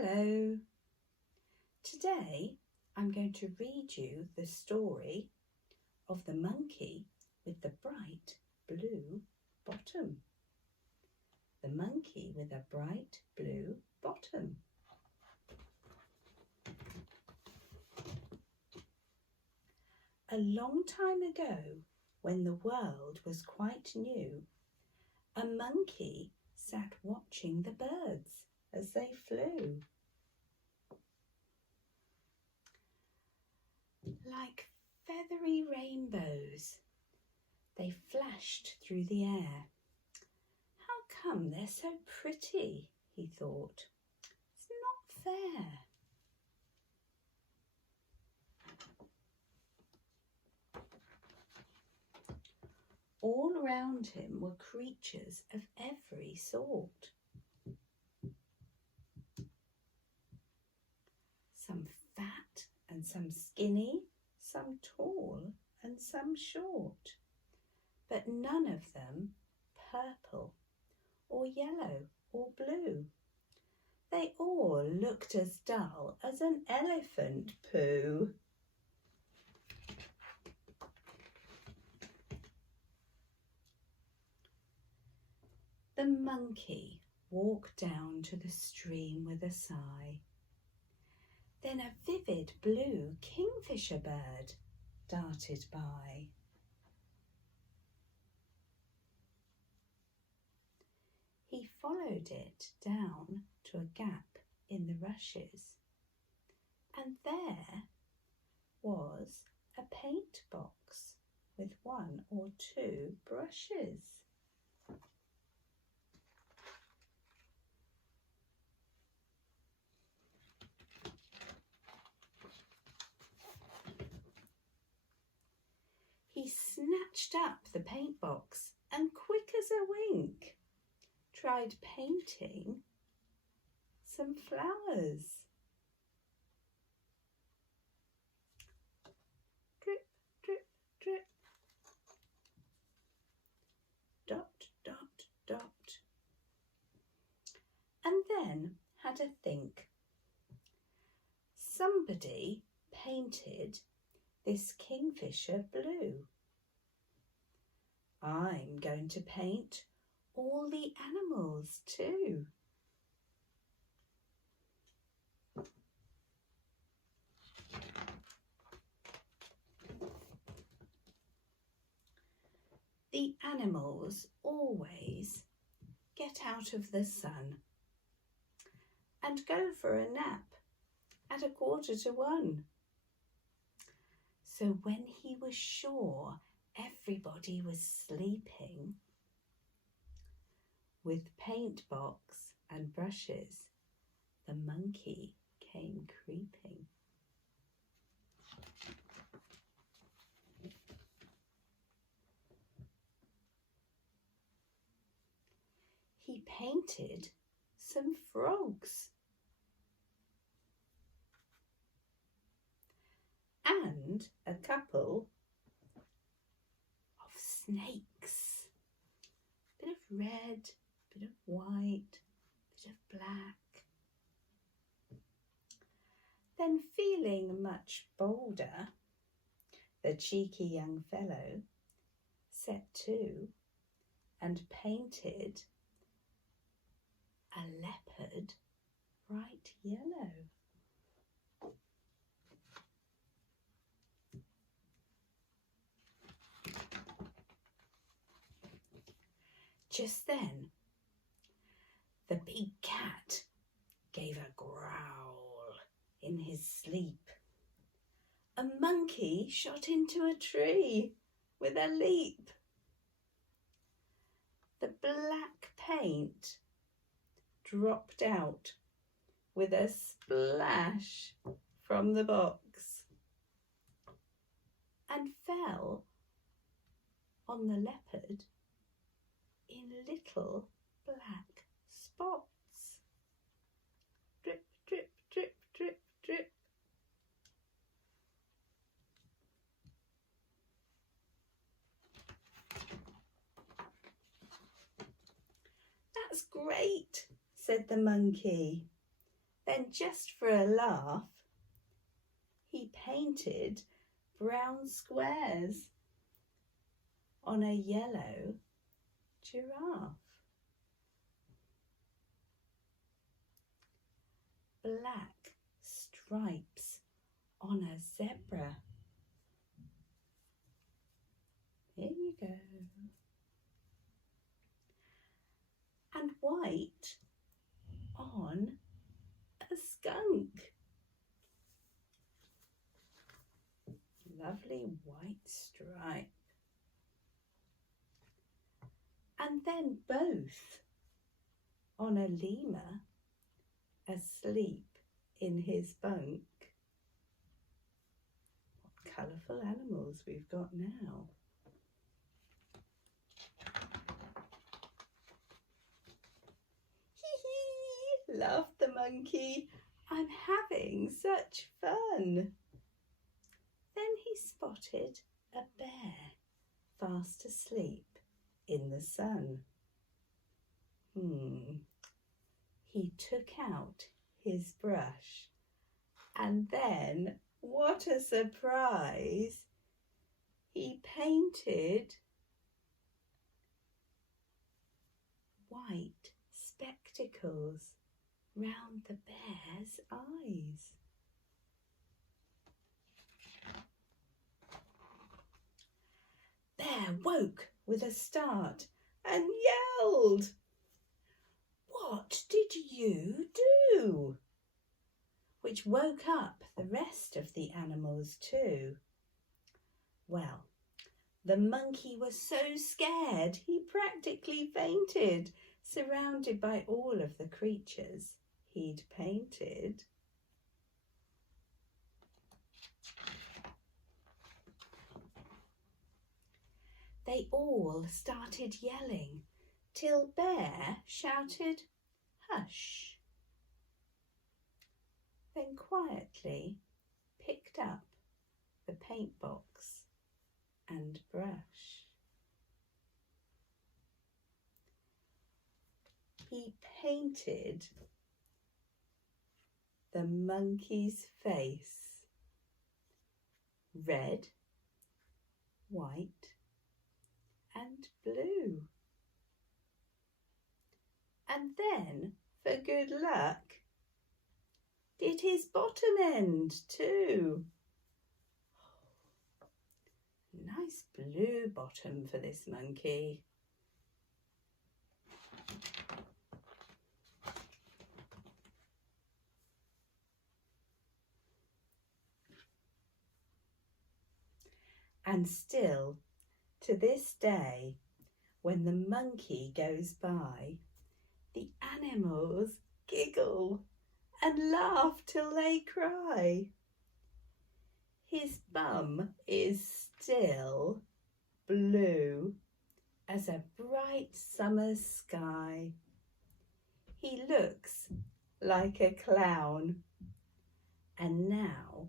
Hello. Today I'm going to read you the story of the monkey with the bright blue bottom. The monkey with a bright blue bottom. A long time ago, when the world was quite new, a monkey sat watching the birds as they flew. Like feathery rainbows, they flashed through the air. How come they're so pretty, he thought. It's not fair. All around him were creatures of every sort. Some fat and some skinny, some tall and some short, but none of them purple or yellow or blue. They all looked as dull as an elephant poo. The monkey walked down to the stream with a sigh. Then a vivid blue kingfisher bird darted by. He followed it down to a gap in the rushes, and there was a paint box with 1 or 2 brushes. He snatched up the paint box and, quick as a wink, tried painting some flowers. Drip, drip, drip. Dot, dot, dot. And then had a think. Somebody painted this kingfisher blue. I'm going to paint all the animals too. The animals always get out of the sun and go for a nap at 1:45. So when he was sure everybody was sleeping, with paint box and brushes, the monkey came creeping. He painted some frogs and a couple of snakes. Bit of red, bit of white, bit of black. Then, feeling much bolder, the cheeky young fellow set to and painted a leopard bright yellow. Just then, the big cat gave a growl in his sleep. A monkey shot into a tree with a leap. The black paint dropped out with a splash from the box and fell on the leopard in little black spots. Drip, drip, drip, drip, drip. That's great, said the monkey. Then, just for a laugh, he painted brown squares on a yellow giraffe. Black stripes on a zebra. Here you go. And white on a skunk. Lovely white stripe. And then both on a lemur asleep in his bunk. What colourful animals we've got now. Hee hee, laughed the monkey. I'm having such fun. Then he spotted a bear fast asleep in the sun. He took out his brush, and then, what a surprise, he painted white spectacles round the bear's eyes. Bear woke with a start and yelled, "What did you do?" Which woke up the rest of the animals too. Well, the monkey was so scared he practically fainted, surrounded by all of the creatures he'd painted. They all started yelling till Bear shouted, "Hush!" Then quietly picked up the paint box and brush. He painted the monkey's face red, white, and blue. And then, for good luck, did his bottom end too. Nice blue bottom for this monkey. And still, to this day, when the monkey goes by, the animals giggle and laugh till they cry. His bum is still blue as a bright summer sky. He looks like a clown, and now